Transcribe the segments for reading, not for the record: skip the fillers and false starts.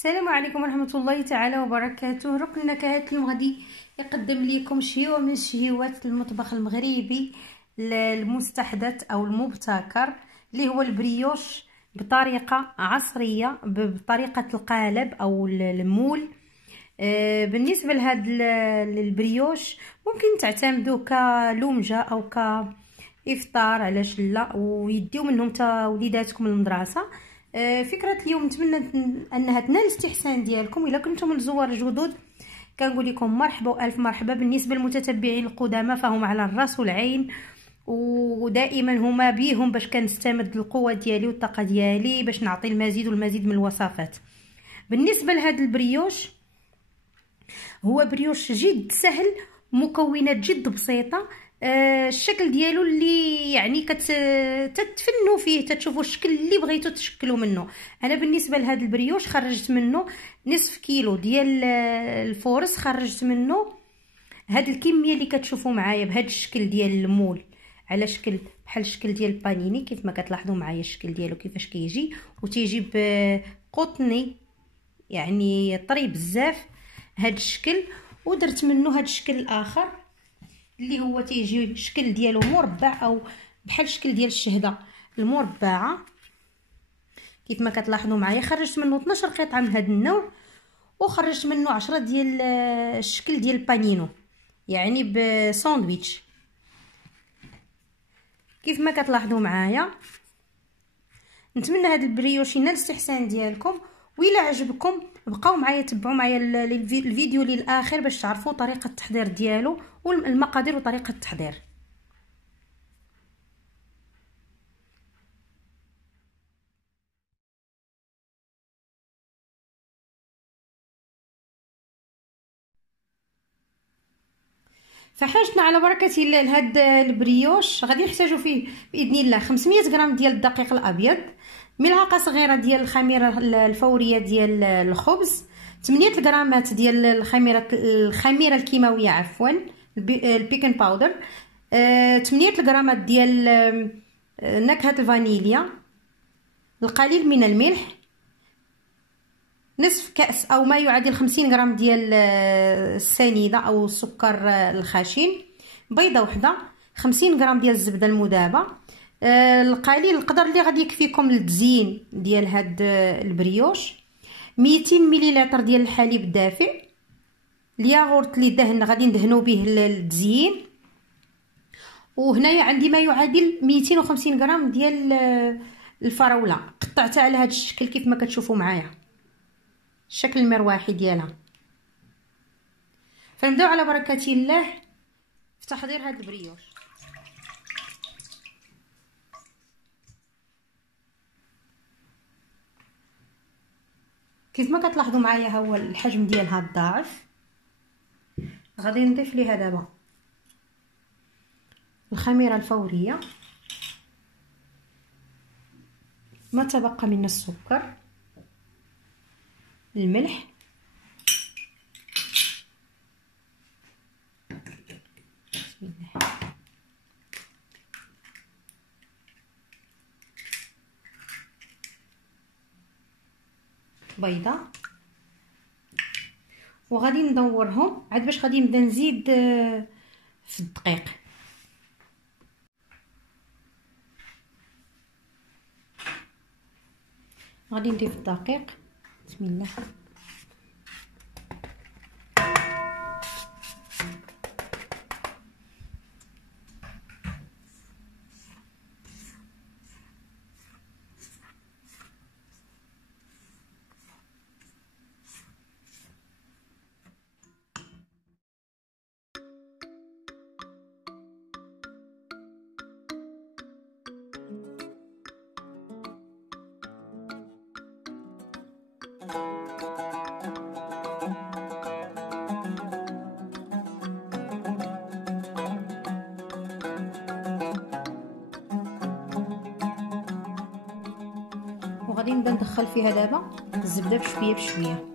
السلام عليكم ورحمه الله تعالى وبركاته. ركن النكهات اليوم غادي يقدم لكم شهيوه من شهيوات المطبخ المغربي المستحدث او المبتكر اللي هو البريوش بطريقه عصريه بطريقه القالب او المول. بالنسبه لهذا البريوش ممكن تعتمدوا كلومجه او كافطار، علاش لا، ويديو منهم تا وليداتكم المدرسه. فكره اليوم نتمنى انها تنال الاستحسان ديالكم. الا كنتم من الزوار الجدد كنقول لكم مرحبا والف مرحبا. بالنسبه للمتتبعين القدامى فهم على الراس والعين، ودائما هما بيهم باش كنستمد القوه ديالي والطاقه ديالي باش نعطي المزيد والمزيد من الوصفات. بالنسبه لهذا البريوش هو بريوش جد سهل، مكونات جد بسيطه. الشكل ديالو اللي يعني تتفنوا فيه، تتشوفوا الشكل اللي بغيتو تشكلوا منه. انا بالنسبه لهذا البريوش خرجت منه نصف كيلو ديال الفورس، خرجت منه هاد الكميه اللي كتشوفوا معايا بهذا الشكل ديال المول، على شكل بحال الشكل ديال البانيني كيف ما كتلاحظوا معايا الشكل ديالو كيفاش كيجي، وتيجي بقطني يعني طري بزاف هاد الشكل. ودرت منه هاد الشكل الاخر اللي هو تيجي الشكل ديالو مربع او بحال الشكل ديال الشهده المربعه كيف ما كتلاحظوا معايا. خرجت منه 12 قطعه من هذا النوع، وخرجت منه 10 ديال الشكل ديال البانينو يعني بساندويتش كيف ما كتلاحظوا معايا. نتمنى هذا البريوش ينال الاستحسان ديالكم، وإلا عجبكم بقاو معايا تبعوا معايا الفيديو للاخر باش تعرفوا طريقه التحضير ديالو والمقادير وطريقه التحضير. فحاجتنا على بركه الله لهذا البريوش غادي نحتاجوا فيه باذن الله 500 غرام ديال الدقيق الابيض، ملعقه صغيره ديال الخميره الفوريه ديال الخبز، 8 غرامات ديال الخميره الكيماويه عفوا البيكن باودر، 8 غرامات ديال نكهه الفانيليا، القليل من الملح، نصف كأس او ما يعادل 50 غرام ديال السنيده او السكر الخشن، بيضه وحده، 50 غرام ديال الزبده المذابه، القليل القدر اللي غادي يكفيكم للتزيين ديال هاد البريوش، 200 مليلتر ديال الحليب الدافئ، الياغورت اللي دهن غادي ندهنوا به التزيين، وهنايا عندي ما يعادل 250 غرام ديال الفراوله قطعتها على هذا الشكل كيف ما كتشوفوا معايا الشكل المرواحي ديالها. فنبداو على بركه الله في تحضير هذا البريوش. كيف ما كتلاحظوا معايا ها هو الحجم ديالها الضاعف. غادي نضيف ليها دابا الخميره الفوريه، ما تبقى من السكر، الملح، بسم الله، بيضه، وغادي ندورهم عاد باش غادي نبدا نزيد في الدقيق. غادي نضيف الدقيق، بسم الله، وغادي نبدا ندخل فيها دابا الزبده بشويه بشويه.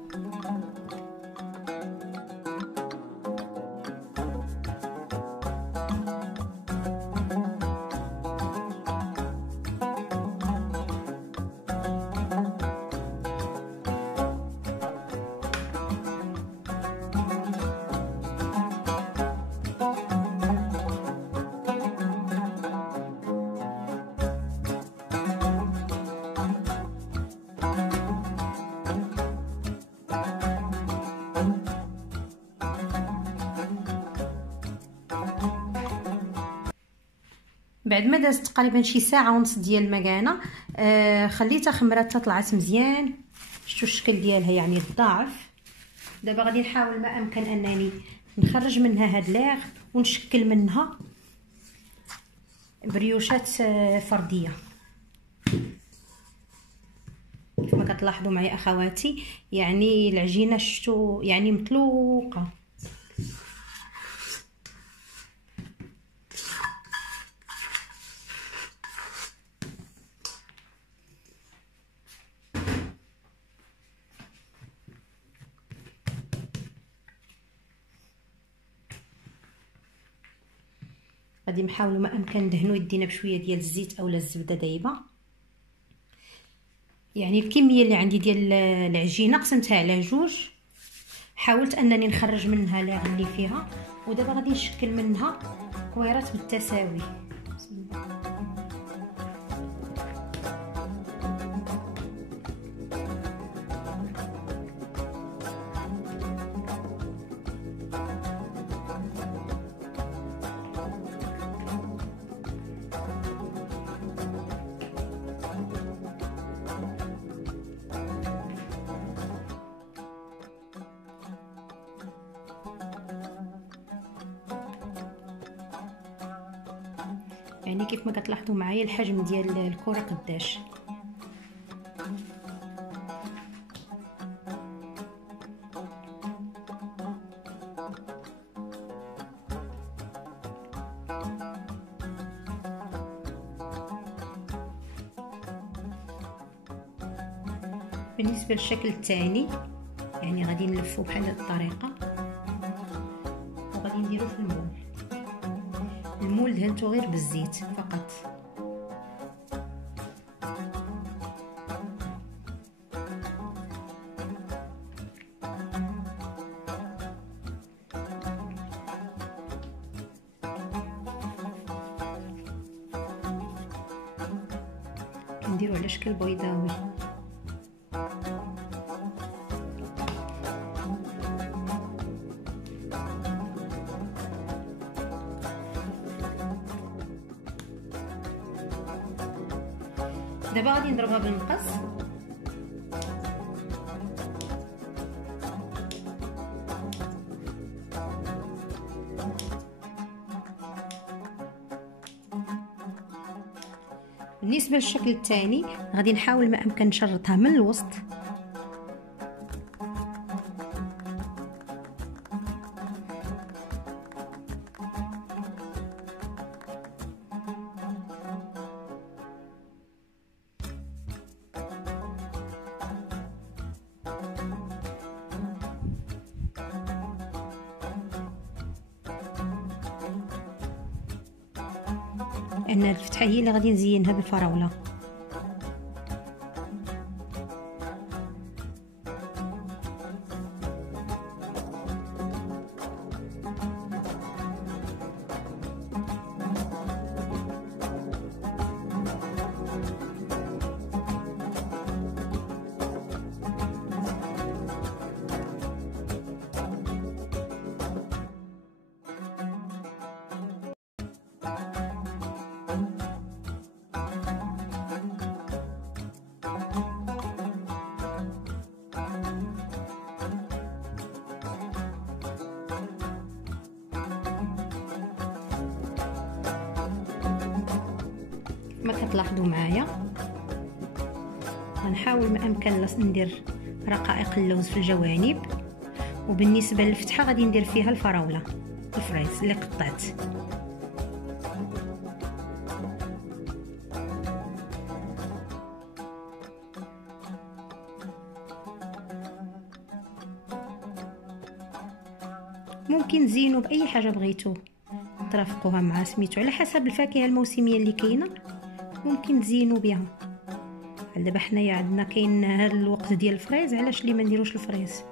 بعد ما دازت تقريبا شي ساعه ونص ديال المكانه خليتها خمرات حتى طلعت مزيان. شفتوا الشكل ديالها يعني تضاعف. دابا غادي نحاول ما امكن انني نخرج منها هاد لاغ ونشكل منها بريوشات فرديه. كما كتلاحظوا معايا اخواتي يعني العجينه شفتوا يعني مطلوقه. غادي نحاولوا ما امكن ندهنوا يدينا بشويه ديال الزيت اولا الزبده دايبه. يعني الكميه اللي عندي ديال العجينه قسمتها على جوج، حاولت انني نخرج منها لاغ اللي فيها، ودابا غادي نشكل منها كويرات بالتساوي. بسم الله. يعني كيف ما كتلاحظوا معايا الحجم ديال الكره قداش. بالنسبه للشكل الثاني يعني غادي نلفو بحال هذه الطريقه وغادي نديرو في المول. المول دهنتو غير بالزيت فقط. كنديرو على شكل بيضاوي. دابا غادي نضربها بالمقص. بالنسبه للشكل الثاني غادي نحاول ما امكن نشرطها من الوسط. ان الفتحه هي اللي غادي نزينها بالفراوله. ما كتلاحظوا معايا غنحاول ما امكن ندير رقائق اللوز في الجوانب. وبالنسبه للفتحه غادي ندير فيها الفراوله الفريز اللي قطعت. ممكن تزينوا باي حاجه بغيتو ترافقوها مع سميتو على حسب الفاكهه الموسميه اللي كاينه، ممكن تزينوا بها. دابا حنايا عندنا كاين هذا الوقت ديال الفريز، علاش لي ما نديروش الفريز.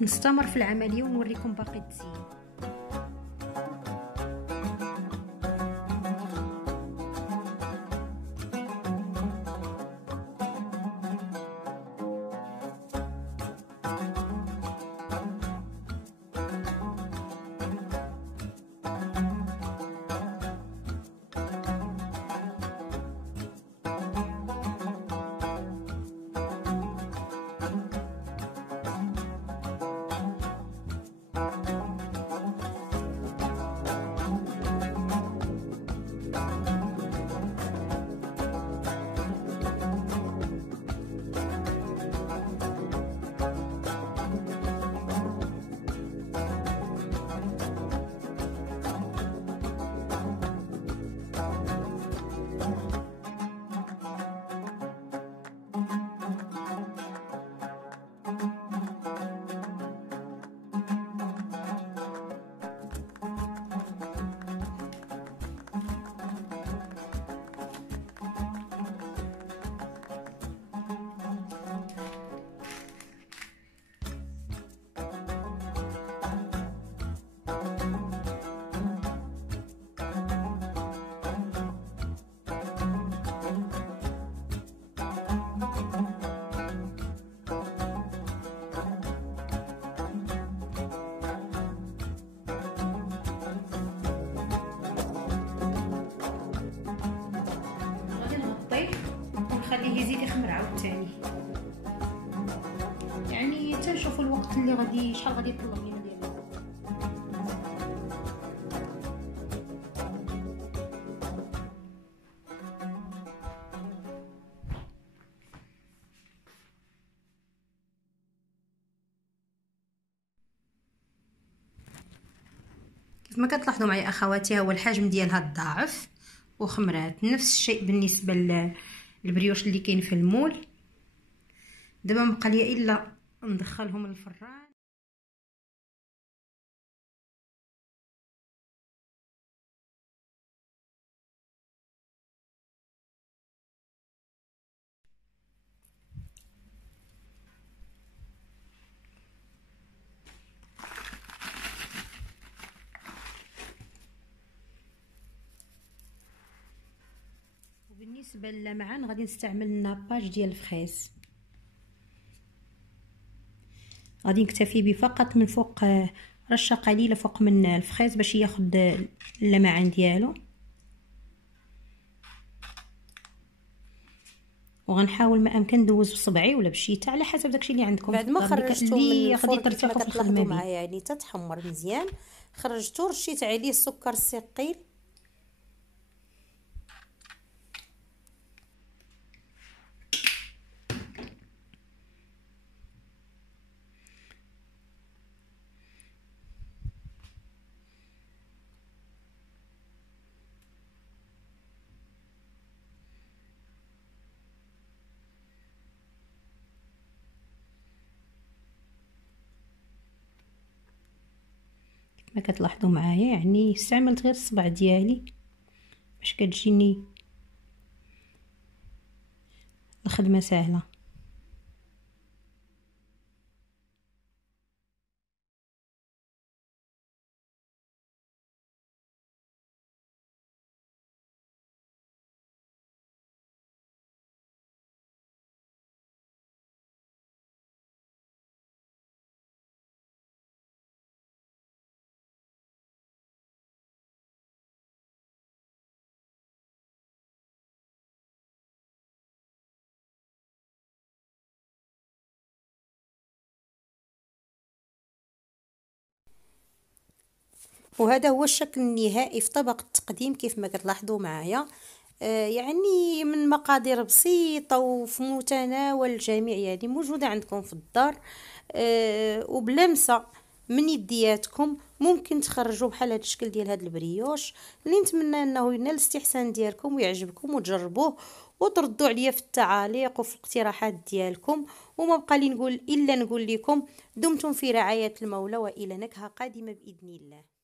نستمر في العمليه ونوريكم باقي التزيين. يزيد يخمر عاوتاني، يعني تنشوفوا الوقت اللي غادي شحال غادي يطلب لينا ديال كما كتلاحظوا معايا اخواتي. هو الحجم ديالها تضاعف وخمرات. نفس الشيء بالنسبه للبريوش اللي كاين في المول. دابا مبقى ليا الا ندخلهم للفران. بالنسبه للمعان غادي نستعمل الناباج ديال الفخيز. غادي نكتفي به فقط من فوق رشه قليله فوق من الفخيز باش ياخذ اللمعان ديالو. وغنحاول ما امكن ندوز بصبعي ولا بشيته على حسب داكشي اللي عندكم. بعد ما خرجتو من غادي ترتاحوا في الخدمه معايا، يعني تتحمر مزيان. خرجتو، رشيت عليه السكر الثقيل، ما كتلاحظوا معايا. يعني استعملت غير الصبع ديالي باش كتجيني الخدمه سهله. وهذا هو الشكل النهائي في طبق التقديم كيف ما كتلاحظوا معايا. يعني من مقادير بسيطه وفي متناول الجميع، يعني موجوده عندكم في الدار وبلمسه من يدياتكم ممكن تخرجوا بحال هذا الشكل ديال هذا البريوش اللي نتمنى انه ينال الاستحسان ديالكم ويعجبكم وتجربوه وتردوا عليا في التعاليق وفي الاقتراحات ديالكم. وما بقى لي نقول الا نقول لكم دمتم في رعايه المولى والى نكهه قادمه باذن الله.